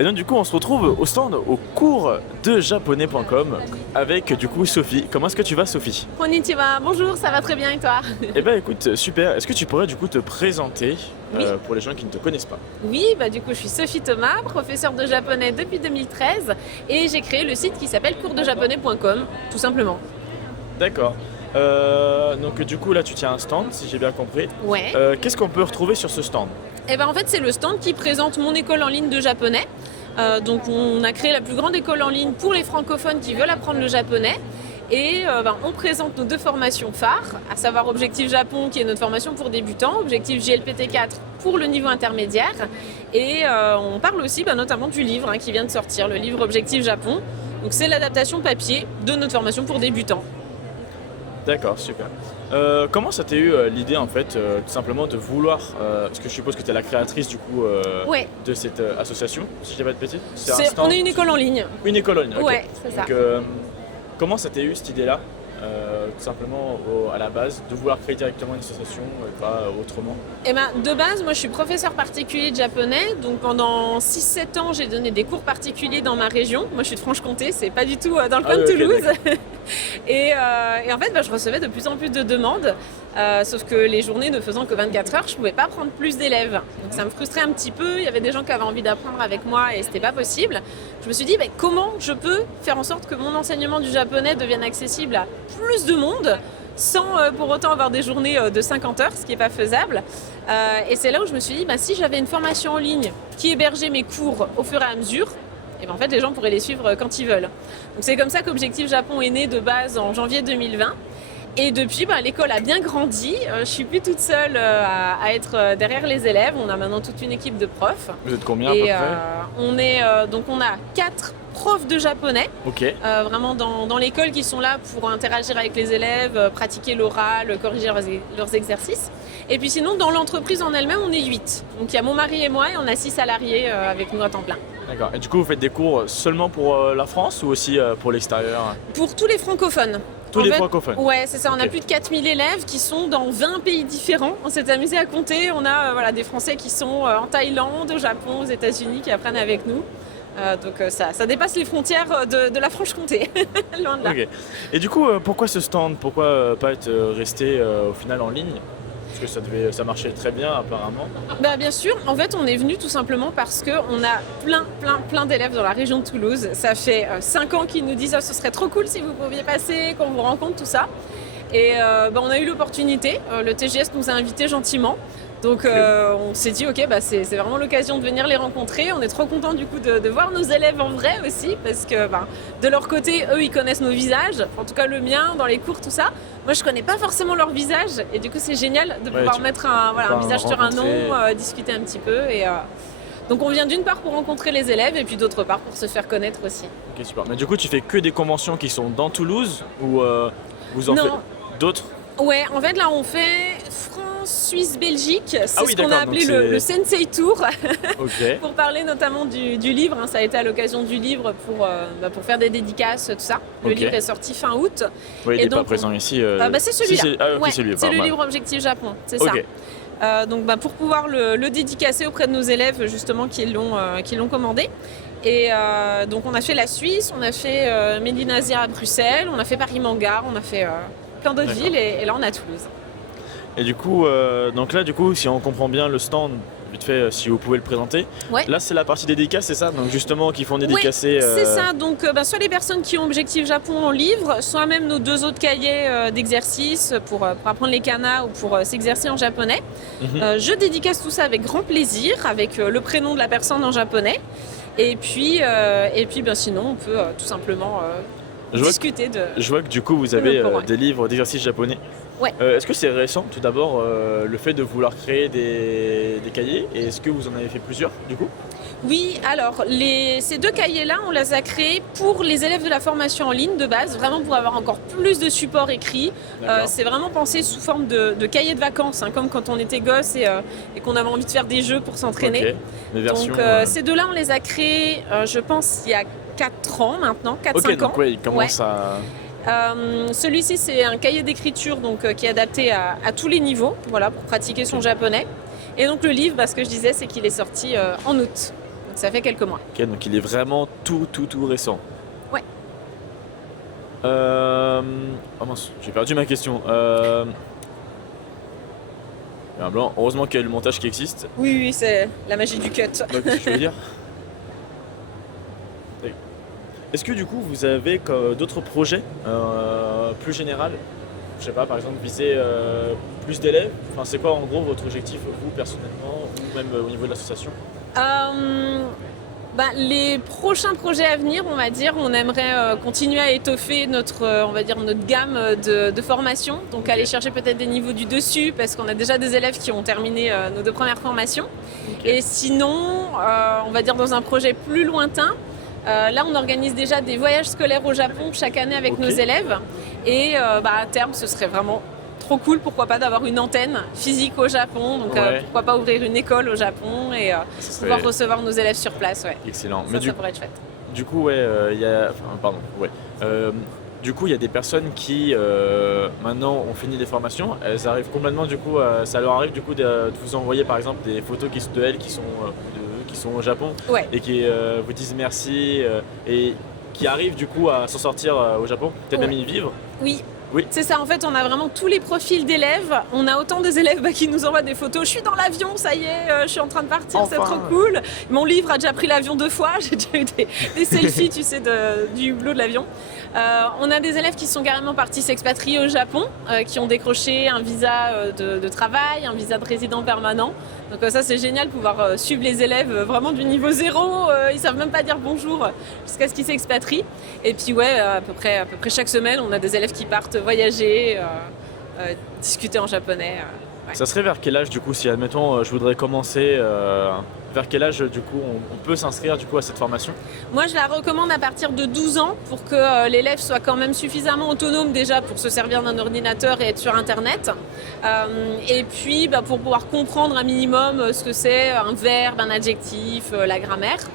Et donc du coup on se retrouve au stand au cours de japonais.com avec du coup Sophie. Comment est-ce que tu vas Sophie? Konnichiwa, bonjour, ça va très bien et toi? Eh ben écoute, super. Est-ce que tu pourrais du coup te présenter Oui. pour les gens qui ne te connaissent pas? Oui, du coup je suis Sophie Thomas, professeure de japonais depuis 2013 et j'ai créé le site qui s'appelle coursdejaponais.com, tout simplement. D'accord. Donc du coup là tu tiens un stand si j'ai bien compris. Ouais. Qu'est-ce qu'on peut retrouver sur ce stand? Et en fait c'est le stand qui présente mon école en ligne de japonais. Donc on a créé la plus grande école en ligne pour les francophones qui veulent apprendre le japonais. Et on présente nos deux formations phares, à savoir Objectif Japon qui est notre formation pour débutants, Objectif JLPT4 pour le niveau intermédiaire. Et on parle aussi notamment du livre qui vient de sortir, le livre Objectif Japon. Donc c'est l'adaptation papier de notre formation pour débutants. D'accord, super. Comment ça t'est eu l'idée en fait tout simplement de vouloir, parce que je suppose que tu es la créatrice du coup Ouais. de cette association, si je dis pas de bêtises? C'est un stand- On est une école en ligne. Une école en ligne, ok. Ouais, c'est ça. Donc, comment ça t'est eu cette idée-là, tout simplement à la base, de vouloir créer directement une association et pas autrement? De base, moi je suis professeur particulier de japonais, donc pendant 6-7 ans j'ai donné des cours particuliers dans ma région. Moi je suis de Franche-Comté, c'est pas du tout dans le coin de ok, Toulouse. Et en fait je recevais de plus en plus de demandes, sauf que les journées ne faisant que 24 heures, je pouvais pas prendre plus d'élèves. Donc ça me frustrait un petit peu, il y avait des gens qui avaient envie d'apprendre avec moi et c'était pas possible. Je me suis dit comment je peux faire en sorte que mon enseignement du japonais devienne accessible à plus de monde sans pour autant avoir des journées de 50 heures, ce qui n'est pas faisable. Et c'est là où je me suis dit, si j'avais une formation en ligne qui hébergeait mes cours au fur et à mesure, en fait les gens pourraient les suivre quand ils veulent. Donc c'est comme ça qu'Objectif Japon est né de base en janvier 2020. Et depuis, l'école a bien grandi. Je suis plus toute seule à être derrière les élèves. On a maintenant toute une équipe de profs. Vous êtes combien à peu près? On a 4 profs de japonais, Ok. vraiment dans l'école qui sont là pour interagir avec les élèves, pratiquer l'oral, corriger leurs exercices. Et puis sinon, dans l'entreprise en elle-même, on est 8. Donc il y a mon mari et moi et on a 6 salariés avec nous à temps plein. D'accord. Et du coup, vous faites des cours seulement pour la France ou aussi pour l'extérieur? Pour tous les francophones. Tous les francophones? Ouais, c'est ça. On a Ok. plus de 4000 élèves qui sont dans 20 pays différents. On s'est amusé à compter. On a des Français qui sont en Thaïlande, au Japon, aux États-Unis, qui apprennent avec nous. Donc ça dépasse les frontières de la Franche-Comté. Loin de là. Ok. Et du coup, pourquoi ce stand? Pourquoi pas être resté au final en ligne? Parce que ça marchait très bien apparemment. Bien sûr, en fait on est venu tout simplement parce qu'on a plein d'élèves dans la région de Toulouse. Ça fait 5 ans qu'ils nous disent ce serait trop cool si vous pouviez passer, qu'on vous rencontre, tout ça. Et on a eu l'opportunité, le TGS nous a invités gentiment. Donc on s'est dit c'est vraiment l'occasion de venir les rencontrer. On est trop contents du coup de voir nos élèves en vrai aussi parce que de leur côté eux ils connaissent nos visages, en tout cas le mien dans les cours tout ça. Moi je connais pas forcément leur visage et du coup c'est génial de pouvoir mettre un visage sur un nom, discuter un petit peu et donc on vient d'une part pour rencontrer les élèves et puis d'autre part pour se faire connaître aussi. Ok, super. Mais du coup, tu fais que des conventions qui sont dans Toulouse ou vous en Non. faites d'autres? Ouais, en fait là on fait France, Suisse, Belgique, c'est ce qu'on a d'accord, appelé donc le Sensei Tour. Ok. Pour parler notamment du livre, ça a été à l'occasion du livre pour faire des dédicaces, tout ça. Le Ok. livre est sorti fin août. Oui, il Et n'est pas donc, présent ici. c'est celui-là. Si, ok, Ouais, c'est lui. c'est le pardon. livre Objectif Japon, c'est Ok. ça. Donc pour pouvoir le dédicacer auprès de nos élèves justement qui l'ont commandé. Et donc on a fait la Suisse, on a fait Médine-Asia à Bruxelles, on a fait Paris Manga, on a fait plein d'autres D'accord. villes et là on a Toulouse. Et du coup, si on comprend bien le stand, vite fait, si vous pouvez le présenter. Ouais. Là, c'est la partie dédicace, c'est ça? Donc justement, qui font dédicacer. Oui, c'est ça. Donc, soit les personnes qui ont Objectif Japon en livre, soit même nos 2 autres cahiers d'exercices pour apprendre les kanas ou pour s'exercer en japonais. Je dédicace tout ça avec grand plaisir, avec le prénom de la personne en japonais. Et puis sinon, on peut tout simplement discuter de... Je vois que du coup, vous avez cours, ouais. des livres d'exercices japonais. Ouais. Est-ce que c'est récent, tout d'abord, le fait de vouloir créer des cahiers? Et est-ce que vous en avez fait plusieurs, du coup? Oui, alors ces 2 cahiers-là, on les a créés pour les élèves de la formation en ligne de base, vraiment pour avoir encore plus de support écrit. C'est vraiment pensé sous forme de cahiers de vacances, comme quand on était gosse et qu'on avait envie de faire des jeux pour s'entraîner. Ok. Des versions, Donc ces 2-là, on les a créés, je pense, il y a 4 ans maintenant, 4-5 ok, ans. donc ouais, il commence à... Celui-ci, c'est un cahier d'écriture qui est adapté à tous les niveaux, pour pratiquer son japonais. Et donc le livre, ce que je disais, c'est qu'il est sorti en août. Donc ça fait quelques mois. Ok, donc il est vraiment tout récent. Ouais. Oh mince, j'ai perdu ma question. Il y a un blanc. Heureusement qu'il y a le montage qui existe. Oui, c'est la magie du cut. Donc, qu'est-ce que je veux dire? Est-ce que du coup vous avez d'autres projets plus généraux? Je sais pas, par exemple viser plus d'élèves. Enfin, c'est quoi en gros votre objectif vous personnellement ou même au niveau de l'association? Les prochains projets à venir, on va dire, on aimerait continuer à étoffer notre gamme de formation. Donc aller chercher peut-être des niveaux du dessus parce qu'on a déjà des élèves qui ont terminé nos 2 premières formations. Okay. Et sinon, on va dire dans un projet plus lointain, là on organise déjà des voyages scolaires au Japon chaque année avec nos élèves. Et à terme, ce serait vraiment trop cool, pourquoi pas d'avoir une antenne physique au Japon, donc pourquoi pas ouvrir une école au Japon et pouvoir recevoir nos élèves sur place. Ouais. Excellent. Ça pourrait être chouette. Du coup, du coup, il y a des personnes qui maintenant ont fini des formations. Elles arrivent complètement, du coup, ça leur arrive du coup de vous envoyer par exemple des photos de elles qui sont au Japon et qui vous disent merci et qui arrivent du coup à s'en sortir au Japon, peut-être même y vivre. Oui, c'est ça. En fait, on a vraiment tous les profils d'élèves. On a autant des élèves qui nous envoient des photos. Je suis dans l'avion, ça y est, je suis en train de partir, c'est trop cool. Mon livre a déjà pris l'avion 2 fois. J'ai déjà eu des selfies, tu sais, du hublot de l'avion. On a des élèves qui sont carrément partis s'expatrier au Japon, qui ont décroché un visa de travail, un visa de résident permanent. Donc ça, c'est génial de pouvoir suivre les élèves vraiment du niveau 0. Ils savent même pas dire bonjour jusqu'à ce qu'ils s'expatrient. Et puis à peu près chaque semaine, on a des élèves qui partent voyager, discuter en japonais. Ça serait vers quel âge du coup, si admettons je voudrais commencer, vers quel âge du coup on peut s'inscrire du coup à cette formation? Moi je la recommande à partir de 12 ans pour que l'élève soit quand même suffisamment autonome déjà pour se servir d'un ordinateur et être sur internet. Et puis pour pouvoir comprendre un minimum ce que c'est un verbe, un adjectif, la grammaire.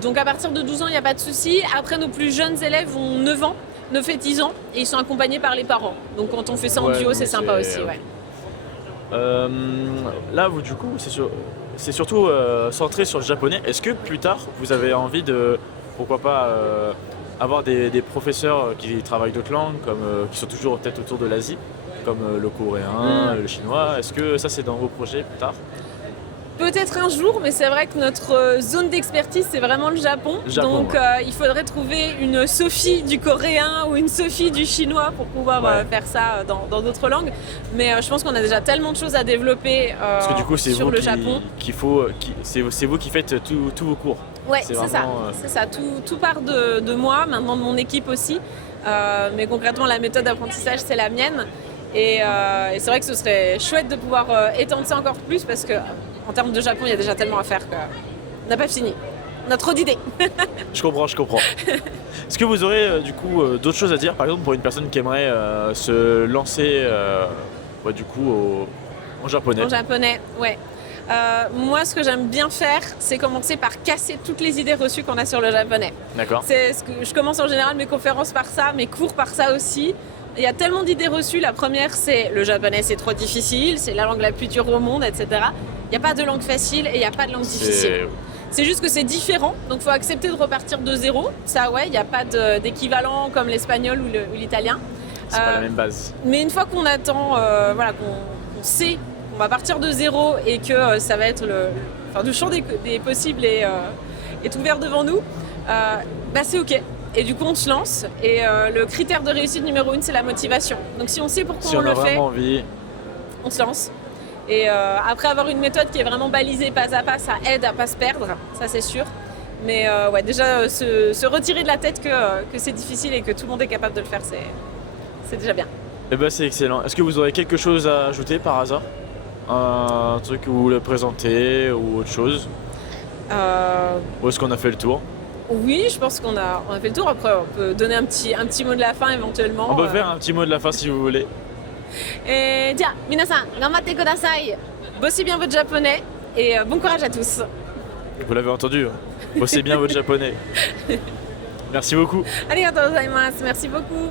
Donc à partir de 12 ans il n'y a pas de souci. Après nos plus jeunes élèves ont 9 ans, 9 et 10 ans et ils sont accompagnés par les parents. Donc quand on fait ça en duo c'est sympa aussi. Là vous du coup c'est surtout centré sur le japonais. Est-ce que plus tard vous avez envie de pourquoi pas avoir des professeurs qui travaillent d'autres langues qui sont toujours peut-être autour de l'Asie comme le coréen, le chinois? Est-ce que ça c'est dans vos projets plus tard? Peut-être un jour, mais c'est vrai que notre zone d'expertise, c'est vraiment le Japon. Donc il faudrait trouver une Sophie du coréen ou une Sophie du chinois pour pouvoir faire ça dans d'autres langues. Mais je pense qu'on a déjà tellement de choses à développer parce que du coup, c'est sur le Japon. C'est vous qui faites tous vos cours. Ouais, c'est ça. Tout part de moi, maintenant de mon équipe aussi. Mais concrètement, la méthode d'apprentissage, c'est la mienne. Et c'est vrai que ce serait chouette de pouvoir étendre ça encore plus parce que en termes de Japon, il y a déjà tellement à faire qu'on n'a pas fini. On a trop d'idées. Je comprends. Est-ce que vous aurez du coup d'autres choses à dire, par exemple pour une personne qui aimerait se lancer du coup en japonais? En japonais, ouais. Moi, ce que j'aime bien faire, c'est commencer par casser toutes les idées reçues qu'on a sur le japonais. D'accord. Je commence en général mes conférences par ça, mes cours par ça aussi. Il y a tellement d'idées reçues. La première, c'est le japonais, c'est trop difficile, c'est la langue la plus dure au monde, etc. Il n'y a pas de langue facile et il n'y a pas de langue difficile. C'est juste que c'est différent, donc il faut accepter de repartir de zéro. Ça, il n'y a pas d'équivalent comme l'espagnol ou l'italien. C'est pas la même base. Mais une fois qu'on attend, qu'on sait qu'on va partir de zéro et que ça va être le champ des possibles est ouvert devant nous, c'est OK. Et du coup, on se lance. Et le critère de réussite numéro 1, c'est la motivation. Donc si on sait pourquoi on le fait, on se lance. Et après avoir une méthode qui est vraiment balisée pas à pas, ça aide à pas se perdre, ça c'est sûr. Mais déjà se retirer de la tête que c'est difficile et que tout le monde est capable de le faire, c'est déjà bien. Eh ben, c'est excellent. Est-ce que vous aurez quelque chose à ajouter par hasard? Un truc que vous voulez présenter ou autre chose? Ou est-ce qu'on a fait le tour? Oui, je pense qu'on a fait le tour. Après, on peut donner un petit mot de la fin éventuellement. On peut faire un petit mot de la fin si vous voulez. Minasan, ganbatte kudasai. Bossez bien votre japonais et bon courage à tous. Vous l'avez entendu, bossez bien votre japonais. Merci beaucoup. Arigatou gozaimasu, merci beaucoup.